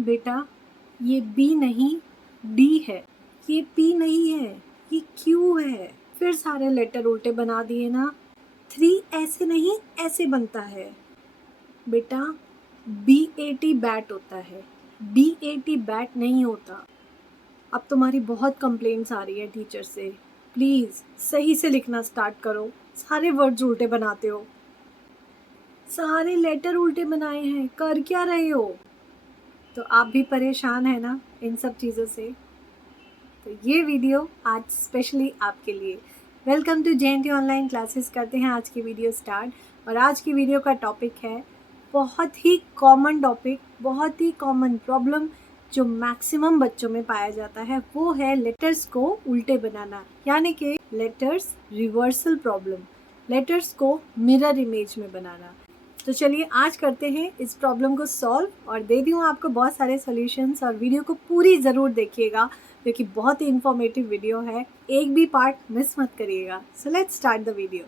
बेटा, ये बी नहीं डी है। ये पी नहीं है, ये क्यू है। फिर सारे लेटर उल्टे बना दिए ना। 3 ऐसे नहीं ऐसे बनता है। बेटा, BAT बैट होता है, BAT बैट नहीं होता। अब तुम्हारी बहुत कंप्लेंट्स आ रही है टीचर से। प्लीज़ सही से लिखना स्टार्ट करो। सारे वर्ड्स उल्टे बनाते हो, सारे लेटर उल्टे बनाए हैं। कर क्या रहे हो? तो आप भी परेशान है ना इन सब चीज़ों से? तो ये वीडियो आज स्पेशली आपके लिए। Welcome to JNT online classes. करते हैं आज की वीडियो स्टार्ट। और आज की वीडियो का टॉपिक है बहुत ही कॉमन टॉपिक, बहुत ही कॉमन प्रॉब्लम जो मैक्सिमम बच्चों में पाया जाता है। वो है लेटर्स को उल्टे बनाना, यानी कि लेटर्स रिवर्सल प्रॉब्लम, लेटर्स को मिरर इमेज में बनाना। तो चलिए आज करते हैं इस प्रॉब्लम को सॉल्व और दे दी हूँ आपको बहुत सारे सॉल्यूशंस। और वीडियो को पूरी ज़रूर देखिएगा क्योंकि बहुत ही इन्फॉर्मेटिव वीडियो है। एक भी पार्ट मिस मत करिएगा। So let's start the video.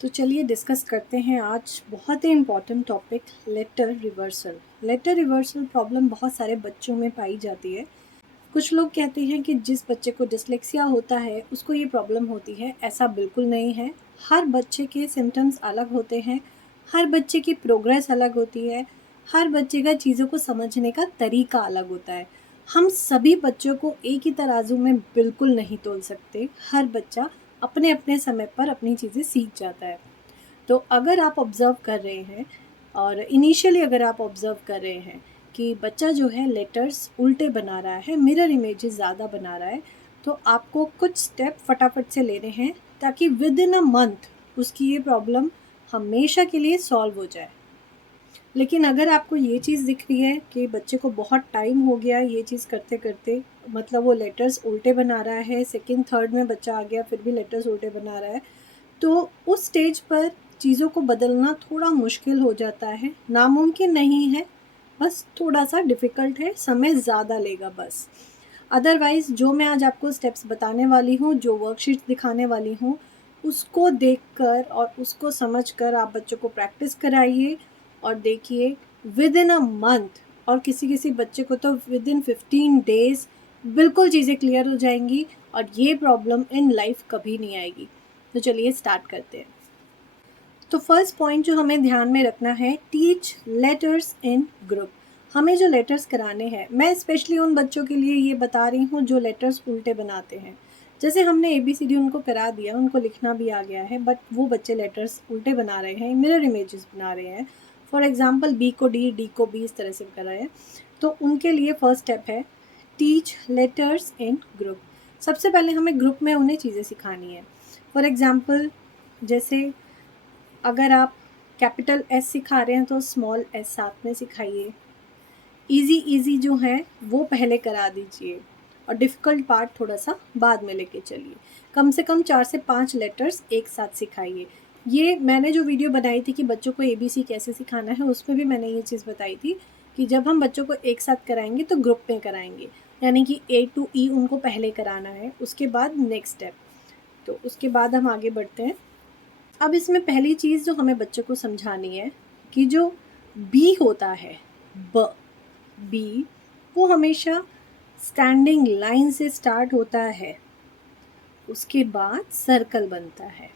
तो चलिए डिस्कस करते हैं आज बहुत ही important topic, letter reversal. Letter reversal problem बहुत सारे बच्चों में पाई जाती है। कुछ लोग कहते हैं कि जिस बच्चे को डिसलेक्सिया होता है उसको ये प्रॉब्लम होती है। ऐसा बिल्कुल नहीं है। हर बच्चे के सिम्टम्स अलग होते हैं, हर बच्चे की प्रोग्रेस अलग होती है, हर बच्चे का चीज़ों को समझने का तरीका अलग होता है। हम सभी बच्चों को एक ही तराजू में बिल्कुल नहीं तोल सकते। हर बच्चा अपने अपने समय पर अपनी चीज़ें सीख जाता है। तो अगर आप ऑब्ज़र्व कर रहे हैं और इनिशियली अगर आप ऑब्ज़र्व कर रहे हैं कि बच्चा जो है लेटर्स उल्टे बना रहा है, मिरर इमेजेस ज़्यादा बना रहा है, तो आपको कुछ स्टेप फटाफट से लेने हैं ताकि विद इन अ मंथ उसकी ये प्रॉब्लम हमेशा के लिए सॉल्व हो जाए। लेकिन अगर आपको ये चीज़ दिख रही है कि बच्चे को बहुत टाइम हो गया ये चीज़ करते करते, मतलब वो लेटर्स उल्टे बना रहा है, सेकंड थर्ड में बच्चा आ गया फिर भी लेटर्स उल्टे बना रहा है, तो उस स्टेज पर चीज़ों को बदलना थोड़ा मुश्किल हो जाता है। नामुमकिन नहीं है, बस थोड़ा सा डिफ़िकल्ट है, समय ज़्यादा लेगा बस। अदरवाइज़ जो मैं आज आपको स्टेप्स बताने वाली हूँ, जो वर्कशीट दिखाने वाली हूँ, उसको देखकर और उसको समझकर आप बच्चों को प्रैक्टिस कराइए और देखिए विद इन अ मंथ, और किसी किसी बच्चे को तो विद इन 15 डेज़ बिल्कुल चीज़ें क्लियर हो जाएंगी और ये प्रॉब्लम इन लाइफ कभी नहीं आएगी। तो चलिए स्टार्ट करते हैं। तो फर्स्ट पॉइंट जो हमें ध्यान में रखना है, टीच लेटर्स इन ग्रुप। हमें जो लेटर्स कराने हैं, मैं स्पेशली उन बच्चों के लिए ये बता रही हूँ जो लेटर्स उल्टे बनाते हैं। जैसे हमने ABCD उनको करा दिया, उनको लिखना भी आ गया है, बट वो बच्चे लेटर्स उल्टे बना रहे हैं, मिरर इमेजेस बना रहे हैं। फॉर एग्जाम्पल B को D, D को B, इस तरह से कर रहे हैं। तो उनके लिए फर्स्ट स्टेप है टीच लेटर्स इन ग्रुप। सबसे पहले हमें ग्रुप में उन्हें चीज़ें सिखानी है। फॉर एग्जाम्पल जैसे अगर आप कैपिटल S सिखा रहे हैं तो स्मॉल s साथ में सिखाइए। इजी इजी जो है वो पहले करा दीजिए और डिफ़िकल्ट पार्ट थोड़ा सा बाद में लेके चलिए। कम से कम 4 से 5 लेटर्स एक साथ सिखाइए। ये मैंने जो वीडियो बनाई थी कि बच्चों को ABC कैसे सिखाना है, उसमें भी मैंने ये चीज़ बताई थी कि जब हम बच्चों को एक साथ कराएंगे तो ग्रुप में कराएंगे, यानी कि A to E उनको पहले कराना है, उसके बाद नेक्स्ट स्टेप। तो उसके बाद हम आगे बढ़ते हैं। अब इसमें पहली चीज़ जो हमें बच्चों को समझानी है कि जो बी होता है, बी, वो हमेशा स्टैंडिंग लाइन से स्टार्ट होता है, उसके बाद सर्कल बनता है।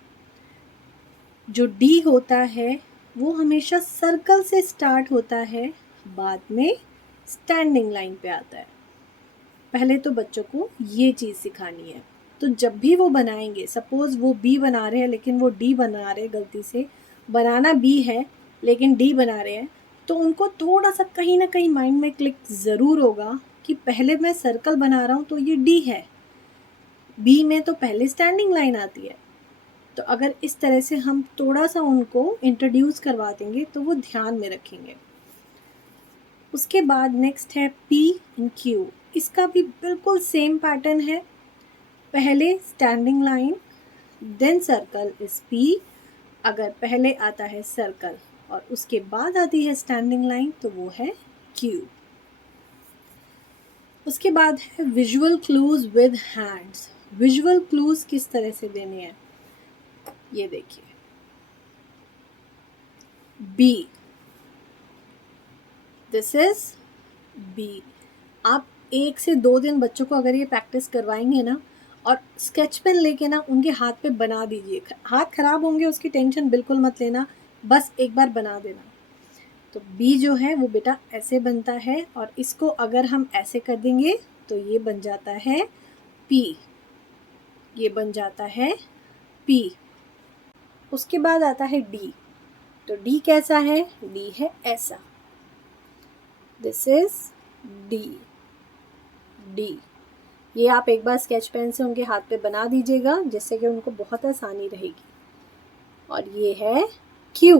जो डी होता है वो हमेशा सर्कल से स्टार्ट होता है, बाद में स्टैंडिंग लाइन पे आता है। पहले तो बच्चों को ये चीज़ सिखानी है। तो जब भी वो बनाएंगे, सपोज़ वो बी बना रहे हैं लेकिन वो डी बना रहे हैं, गलती से बनाना बी है लेकिन डी बना रहे हैं, तो उनको थोड़ा सा कहीं ना कहीं माइंड में क्लिक ज़रूर होगा कि पहले मैं सर्कल बना रहा हूँ तो ये डी है, बी में तो पहले स्टैंडिंग लाइन आती है। तो अगर इस तरह से हम थोड़ा सा उनको इंट्रोड्यूस करवा देंगे तो वो ध्यान में रखेंगे। उसके बाद नेक्स्ट है P एंड Q। इसका भी बिल्कुल सेम पैटर्न है, पहले standing line then circle is P। अगर पहले आता है सर्कल और उसके बाद आती है स्टैंडिंग लाइन तो वो है Q। उसके बाद है visual clues with hands. Visual clues किस तरह से देने हैं? ये देखिए बी, दिस इज बी। आप 1 से 2 दिन बच्चों को अगर ये प्रैक्टिस करवाएंगे ना, और स्केच पेन लेके ना उनके हाथ पे बना दीजिए। हाथ खराब होंगे उसकी टेंशन बिल्कुल मत लेना, बस एक बार बना देना। तो बी जो है वो बेटा ऐसे बनता है, और इसको अगर हम ऐसे कर देंगे तो ये बन जाता है पी, ये बन जाता है पी। उसके बाद आता है डी। तो डी कैसा है? डी है ऐसा, दिस इज डी, डी। ये आप एक बार स्केच पेन से उनके हाथ पे बना दीजिएगा, जिससे कि उनको बहुत आसानी रहेगी। और ये है क्यू,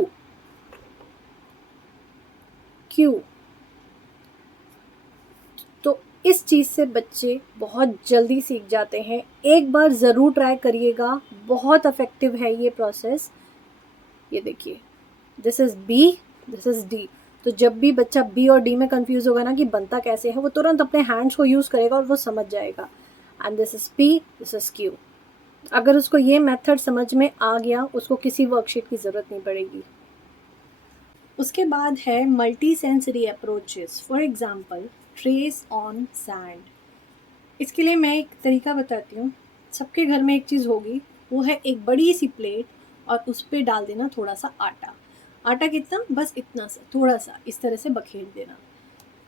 क्यू। तो इस चीज़ से बच्चे बहुत जल्दी सीख जाते हैं। एक बार ज़रूर ट्राई करिएगा, बहुत इफ़ेक्टिव है ये प्रोसेस। ये देखिए, this is B, this is D. तो जब भी बच्चा बी और डी में कंफ्यूज होगा ना कि बनता कैसे है, वो तुरंत अपने हैंड्स को यूज़ करेगा और वो समझ जाएगा। And this is P, this is Q. अगर उसको ये मेथड समझ में आ गया, उसको किसी वर्कशीट की ज़रूरत नहीं पड़ेगी। उसके बाद है multi sensory approaches. For example trace on sand. इसके लिए मैं एक तरीका बताती हूँ। सबके घर में एक चीज़ होगी, वो है एक बड़ी सी प्लेट, और उस पर डाल देना थोड़ा सा आटा। आटा कितना? बस इतना सा, थोड़ा सा इस तरह से बखेर देना,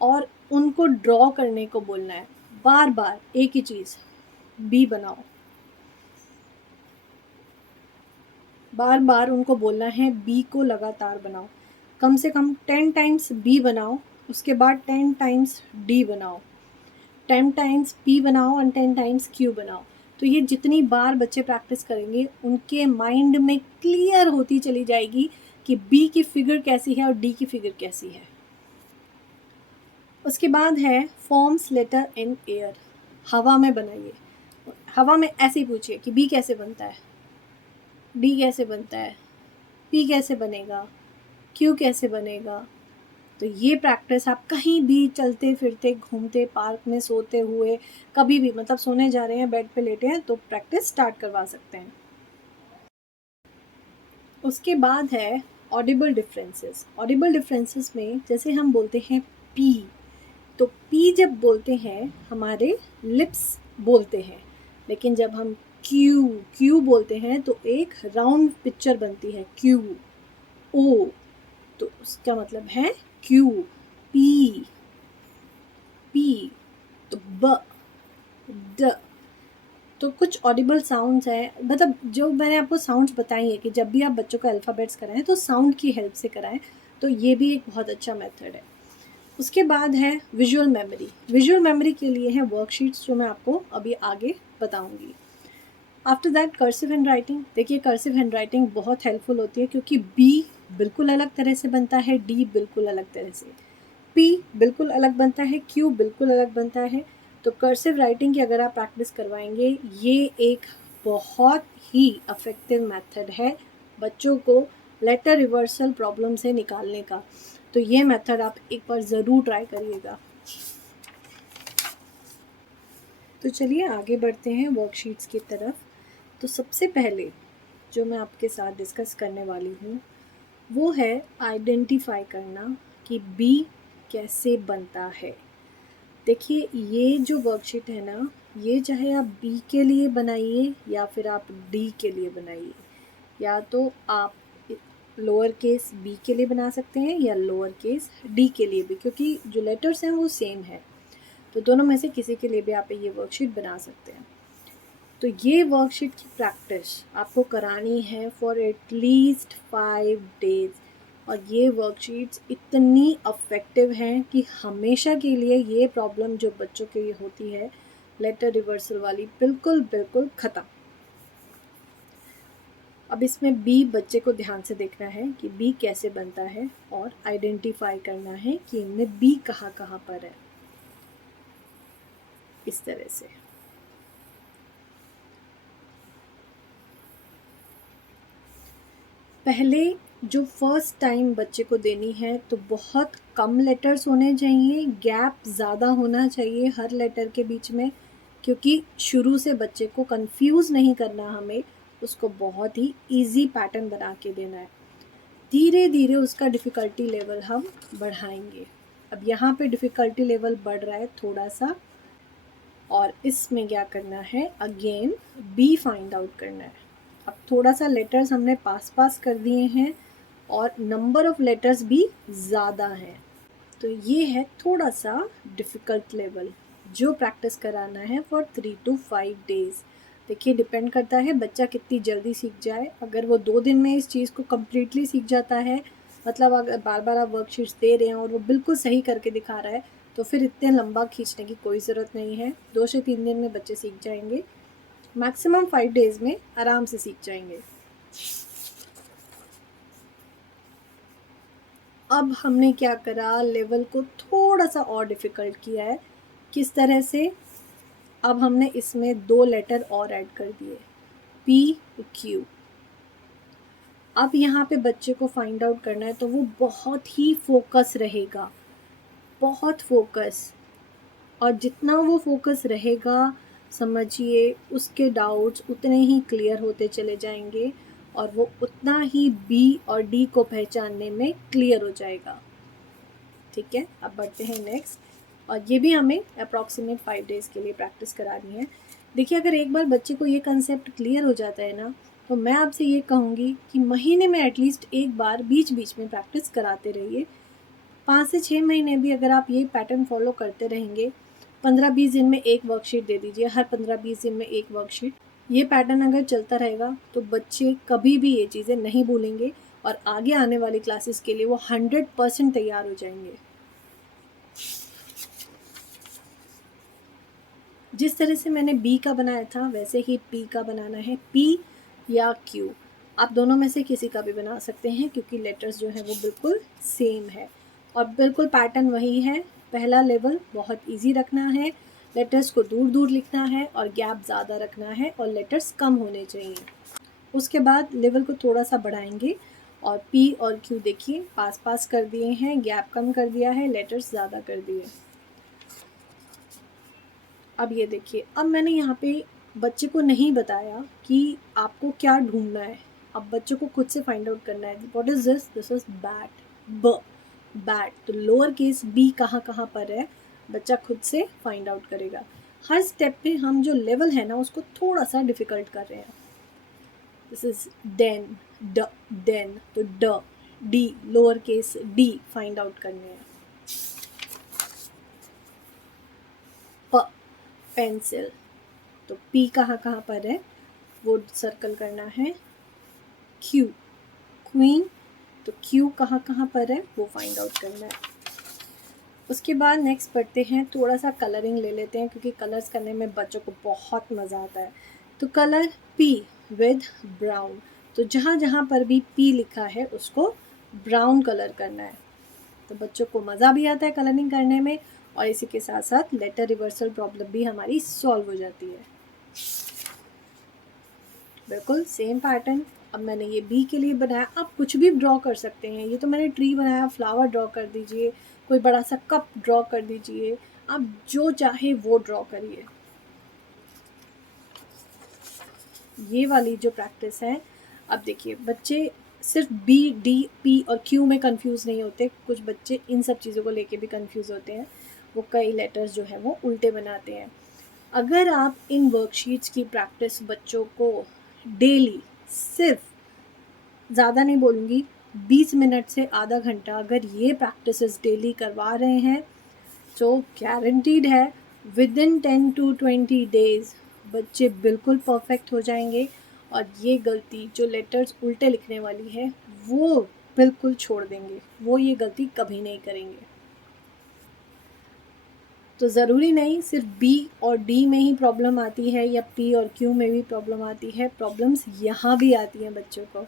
और उनको ड्रॉ करने को बोलना है बार बार एक ही चीज़, बी बनाओ। बार बार उनको बोलना है बी को लगातार बनाओ। कम से कम 10 टाइम्स बी बनाओ, उसके बाद 10 टाइम्स डी बनाओ, 10 टाइम्स पी बनाओ और 10 टाइम्स क्यू बनाओ। तो ये जितनी बार बच्चे प्रैक्टिस करेंगे, उनके माइंड में क्लियर होती चली जाएगी कि बी की फिगर कैसी है और डी की फिगर कैसी है। उसके बाद है फॉर्म्स लेटर इन एयर। हवा में बनाइए। हवा में ऐसे ही पूछिए कि बी कैसे बनता है, डी कैसे बनता है, पी कैसे बनेगा, क्यू कैसे बनेगा। तो ये प्रैक्टिस आप कहीं भी चलते फिरते, घूमते, पार्क में सोते हुए, कभी भी, मतलब सोने जा रहे हैं, बेड पे लेटे हैं, तो प्रैक्टिस स्टार्ट करवा सकते हैं। उसके बाद है ऑडिबल डिफरेंसेस। ऑडिबल डिफरेंसेस में जैसे हम बोलते हैं पी, तो पी जब बोलते हैं हमारे लिप्स बोलते हैं, लेकिन जब हम क्यू, क्यू बोलते हैं तो एक राउंड पिक्चर बनती है क्यू। ओ, तो उसका मतलब है क्यू, पी, पी। तो ब, ड। तो कुछ ऑडिबल साउंड्स हैं, मतलब जो मैंने आपको साउंड्स बताई है कि जब भी आप बच्चों को अल्फ़ाबेट्स कराएं तो साउंड की हेल्प से कराएं, तो ये भी एक बहुत अच्छा मेथड है। उसके बाद है विजुअल मेमोरी। विजुअल मेमोरी के लिए है वर्कशीट्स, जो मैं आपको अभी आगे बताऊंगी। After that cursive hand writing. देखिए कर्सिव हैंड राइटिंग बहुत हेल्पफुल होती है, क्योंकि बी बिल्कुल अलग तरह से बनता है, डी बिल्कुल अलग तरह से, पी बिल्कुल अलग बनता है, क्यू बिल्कुल अलग बनता है। तो कर्सिव राइटिंग की अगर आप प्रैक्टिस करवाएंगे, ये एक बहुत ही इफ़ेक्टिव मेथड है बच्चों को लेटर रिवर्सल प्रॉब्लम से निकालने का। तो ये मेथड आप एक बार ज़रूर ट्राई करिएगा। तो चलिए आगे बढ़ते हैं वर्कशीट्स की तरफ। तो सबसे पहले जो मैं आपके साथ डिस्कस करने वाली हूँ, वो है आइडेंटिफाई करना कि बी कैसे बनता है। देखिए ये जो वर्कशीट है ना, ये चाहे आप बी के लिए बनाइए या फिर आप डी के लिए बनाइए, या तो आप लोअर केस बी के लिए बना सकते हैं या लोअर केस डी के लिए भी, क्योंकि जो लेटर्स हैं वो सेम है। तो दोनों में से किसी के लिए भी आप ये वर्कशीट बना सकते हैं। तो ये वर्कशीट की प्रैक्टिस आपको करानी है फॉर एटलीस्ट 5 डेज, और ये वर्कशीट्स इतनी अफेक्टिव हैं कि हमेशा के लिए ये प्रॉब्लम जो बच्चों के लिए होती है लेटर रिवर्सल वाली, बिल्कुल बिल्कुल ख़त्म। अब इसमें बी बच्चे को ध्यान से देखना है कि बी कैसे बनता है, और आइडेंटिफाई करना है कि इनमें बी कहाँ कहाँ पर है, इस तरह से। पहले जो फर्स्ट टाइम बच्चे को देनी है तो बहुत कम लेटर्स होने चाहिए, गैप ज़्यादा होना चाहिए हर लेटर के बीच में, क्योंकि शुरू से बच्चे को कंफ्यूज नहीं करना हमें। उसको बहुत ही इजी पैटर्न बना के देना है। धीरे धीरे उसका डिफ़िकल्टी लेवल हम बढ़ाएंगे। अब यहाँ पे डिफ़िकल्टी लेवल बढ़ रहा है थोड़ा सा, और इसमें क्या करना है, अगेन बी फाइंड आउट करना है। अब थोड़ा सा लेटर्स हमने पास पास कर दिए हैं और नंबर ऑफ लेटर्स भी ज़्यादा हैं, तो ये है थोड़ा सा डिफ़िकल्ट लेवल जो प्रैक्टिस कराना है फॉर 3 to 5 डेज़। देखिए डिपेंड करता है बच्चा कितनी जल्दी सीख जाए। अगर वो 2 दिन में इस चीज़ को कम्प्लीटली सीख जाता है, मतलब अगर बार बार आप वर्कशीट्स दे रहे हैं और वो बिल्कुल सही करके दिखा रहा है, तो फिर इतने लंबा खींचने की कोई ज़रूरत नहीं है। 2 से 3 दिन में बच्चे सीख जाएंगे, मैक्सिमम 5 डेज़ में आराम से सीख जाएंगे। अब हमने क्या करा, लेवल को थोड़ा सा और डिफ़िकल्ट किया है। किस तरह से, अब हमने इसमें 2 लेटर और ऐड कर दिए, पी क्यू। अब यहाँ पे बच्चे को फाइंड आउट करना है, तो वो बहुत ही फोकस रहेगा, बहुत फोकस। और जितना वो फोकस रहेगा, समझिए उसके डाउट्स उतने ही क्लियर होते चले जाएंगे और वो उतना ही बी और डी को पहचानने में क्लियर हो जाएगा। ठीक है, अब बढ़ते हैं नेक्स्ट। और ये भी हमें अप्रॉक्सीमेट 5 डेज़ के लिए प्रैक्टिस करानी है। देखिए अगर एक बार बच्चे को ये कंसेप्ट क्लियर हो जाता है ना, तो मैं आपसे ये कहूँगी कि महीने में एटलीस्ट एक बार बीच बीच में प्रैक्टिस कराते रहिए। 5 से 6 महीने भी अगर आप ये पैटर्न फॉलो करते रहेंगे, 15-20 दिन में एक वर्कशीट दे दीजिए, हर 15-20 दिन में एक वर्कशीट। ये पैटर्न अगर चलता रहेगा तो बच्चे कभी भी ये चीज़ें नहीं भूलेंगे और आगे आने वाली क्लासेस के लिए वो 100% तैयार हो जाएंगे। जिस तरह से मैंने बी का बनाया था वैसे ही पी का बनाना है, पी या क्यू, आप दोनों में से किसी का भी बना सकते हैं क्योंकि लेटर्स जो है वो बिल्कुल सेम है और बिल्कुल पैटर्न वही है। पहला लेवल बहुत इजी रखना है, लेटर्स को दूर दूर लिखना है और गैप ज़्यादा रखना है और लेटर्स कम होने चाहिए। उसके बाद लेवल को थोड़ा सा बढ़ाएंगे और पी और क्यू देखिए पास पास कर दिए हैं, गैप कम कर दिया है, लेटर्स ज़्यादा कर दिए। अब ये देखिए, अब मैंने यहाँ पे बच्चे को नहीं बताया कि आपको क्या ढूंढना है, अब बच्चे को खुद से फाइंड आउट करना है। What is this, this is bat, ब बैट, तो लोअर केस बी कहाँ कहाँ पर है बच्चा खुद से फाइंड आउट करेगा। हर स्टेप पे हम जो लेवल है ना उसको थोड़ा सा डिफिकल्ट कर रहे हैं। दिस इज देन, ड, देन, तो ड, D, lower case D find out करने हैं। प, पेंसिल, तो पी कहाँ कहाँ पर है वो सर्कल करना है। क्यू, क्वीन, तो क्यू कहाँ कहाँ पर है वो फाइंड आउट करना है। उसके बाद नेक्स्ट पढ़ते हैं, थोड़ा सा कलरिंग ले लेते हैं क्योंकि कलर्स करने में बच्चों को बहुत मज़ा आता है। तो कलर पी विद ब्राउन, तो जहाँ जहाँ पर भी पी लिखा है उसको ब्राउन कलर करना है, तो बच्चों को मज़ा भी आता है कलरिंग करने में और इसी के साथ साथ लेटर रिवर्सल प्रॉब्लम भी हमारी सॉल्व हो जाती है। बिल्कुल सेम पैटर्न। अब मैंने ये बी के लिए बनाया, आप कुछ भी ड्रॉ कर सकते हैं। ये तो मैंने ट्री बनाया, फ्लावर ड्रॉ कर दीजिए, कोई बड़ा सा कप ड्रॉ कर दीजिए, आप जो चाहे वो ड्रॉ करिए। ये वाली जो प्रैक्टिस है, अब देखिए बच्चे सिर्फ बी, डी, पी और क्यू में कंफ्यूज नहीं होते, कुछ बच्चे इन सब चीज़ों को लेके भी कंफ्यूज होते हैं, वो कई लेटर्स जो है वो उल्टे बनाते हैं। अगर आप इन वर्कशीट्स की प्रैक्टिस बच्चों को डेली, सिर्फ, ज़्यादा नहीं बोलूँगी, 20 मिनट से आधा घंटा अगर ये प्रैक्टिसेस डेली करवा रहे हैं तो गारंटीड है विद इन 10 to 20 डेज़ बच्चे बिल्कुल परफेक्ट हो जाएंगे और ये गलती जो लेटर्स उल्टे लिखने वाली है वो बिल्कुल छोड़ देंगे, वो ये गलती कभी नहीं करेंगे। तो ज़रूरी नहीं सिर्फ बी और डी में ही प्रॉब्लम आती है या पी और क्यू में भी प्रॉब्लम आती है, प्रॉब्लम्स यहाँ भी आती हैं बच्चों को।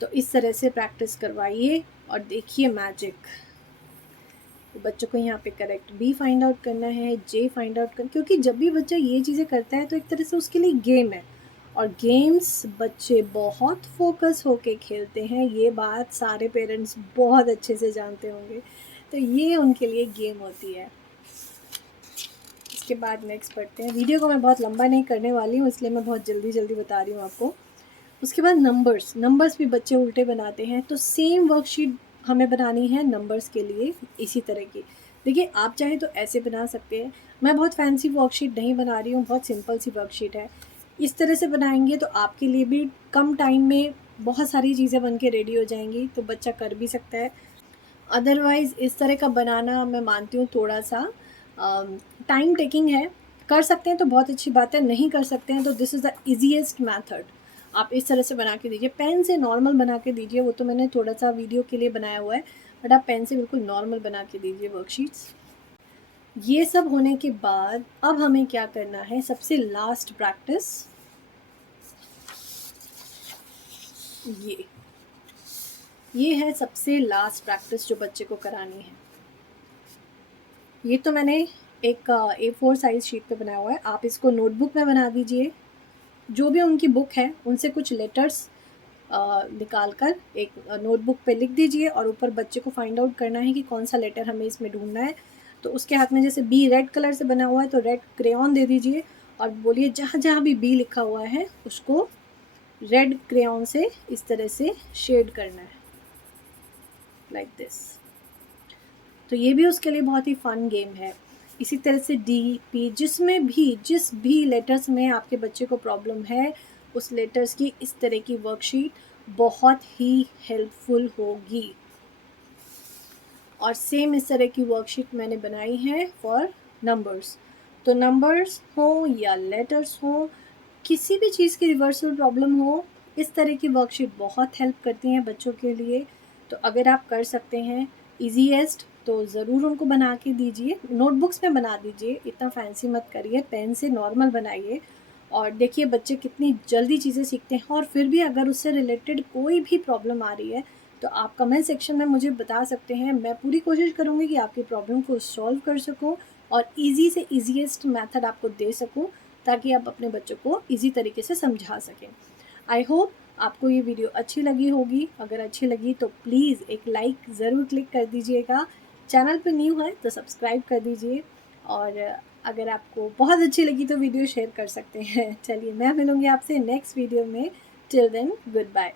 तो इस तरह से प्रैक्टिस करवाइए और देखिए मैजिक। तो बच्चों को यहाँ पे करेक्ट बी फाइंड आउट करना है, जे फाइंड आउट करना, क्योंकि जब भी बच्चा ये चीज़ें करता है तो एक तरह से उसके लिए गेम है और गेम्स बच्चे बहुत फोकस होके खेलते हैं, ये बात सारे पेरेंट्स बहुत अच्छे से जानते होंगे, तो ये उनके लिए गेम होती है। उसके बाद नेक्स्ट पढ़ते हैं। वीडियो को मैं बहुत लंबा नहीं करने वाली हूँ, इसलिए मैं बहुत जल्दी जल्दी बता रही हूँ आपको। उसके बाद नंबर्स भी बच्चे उल्टे बनाते हैं, तो सेम वर्कशीट हमें बनानी है नंबर्स के लिए इसी तरह की। देखिए आप चाहे तो ऐसे बना सकते हैं, मैं बहुत फैंसी वर्कशीट नहीं बना रही हूँ, बहुत सिंपल सी वर्कशीट है। इस तरह से बनाएंगे तो आपके लिए भी कम टाइम में बहुत सारी चीज़ें बन के रेडी हो जाएंगी, तो बच्चा कर भी सकता है। अदरवाइज़ इस तरह का बनाना मैं मानती हूँ थोड़ा सा टाइम टेकिंग है। कर सकते हैं तो बहुत अच्छी बात है, नहीं कर सकते हैं तो this is the easiest method. आप इस तरह से बना के दीजिए, पेन से नॉर्मल बना के दीजिए, वो तो मैंने थोड़ा सा वीडियो के लिए बनाया हुआ है, बट आप पेन से बिल्कुल नॉर्मल बना के दीजिए वर्कशीट्स। ये सब होने के बाद अब हमें क्या करना है, सबसे लास्ट प्रैक्टिस ये है सबसे लास्ट प्रैक्टिस जो बच्चे को करानी है। ये तो मैंने एक A4 साइज़ शीट पे बनाया हुआ है, आप इसको नोटबुक में बना दीजिए। जो भी उनकी बुक है उनसे कुछ लेटर्स निकाल कर एक नोटबुक पे लिख दीजिए, और ऊपर बच्चे को फाइंड आउट करना है कि कौन सा लेटर हमें इसमें ढूंढना है। तो उसके हाथ में जैसे बी रेड कलर से बना हुआ है तो रेड क्रेयॉन दे दीजिए, और बोलिए जहाँ जहाँ भी बी लिखा हुआ है उसको रेड क्रेयॉन से इस तरह से शेड करना है, लाइक दिस। तो ये भी उसके लिए बहुत ही फन गेम है। इसी तरह से डी पी जिस भी लेटर्स में आपके बच्चे को प्रॉब्लम है, उस लेटर्स की इस तरह की वर्कशीट बहुत ही हेल्पफुल होगी। और सेम इस तरह की वर्कशीट मैंने बनाई है फॉर नंबर्स। तो नंबर्स हो या लेटर्स हो, किसी भी चीज़ की रिवर्सल प्रॉब्लम हो, इस तरह की वर्कशीट बहुत हेल्प करती हैं बच्चों के लिए। तो अगर आप कर सकते हैं ईजीएस्ट तो ज़रूर उनको बना के दीजिए, नोटबुक्स में बना दीजिए, इतना फैंसी मत करिए, पेन से नॉर्मल बनाइए। और देखिए बच्चे कितनी जल्दी चीज़ें सीखते हैं। और फिर भी अगर उससे रिलेटेड कोई भी प्रॉब्लम आ रही है तो आप कमेंट सेक्शन में मुझे बता सकते हैं, मैं पूरी कोशिश करूँगी कि आपकी प्रॉब्लम को सॉल्व कर सकूँ और ईजी से ईजीएस्ट मेथड आपको दे सकूँ, ताकि आप अपने बच्चों को ईजी तरीके से समझा सकें। आई होप आपको ये वीडियो अच्छी लगी होगी। अगर अच्छी लगी तो प्लीज़ एक लाइक ज़रूर क्लिक कर दीजिएगा। चैनल पर न्यू है तो सब्सक्राइब कर दीजिए, और अगर आपको बहुत अच्छी लगी तो वीडियो शेयर कर सकते हैं। चलिए मैं मिलूँगी आपसे नेक्स्ट वीडियो में। Till then good bye.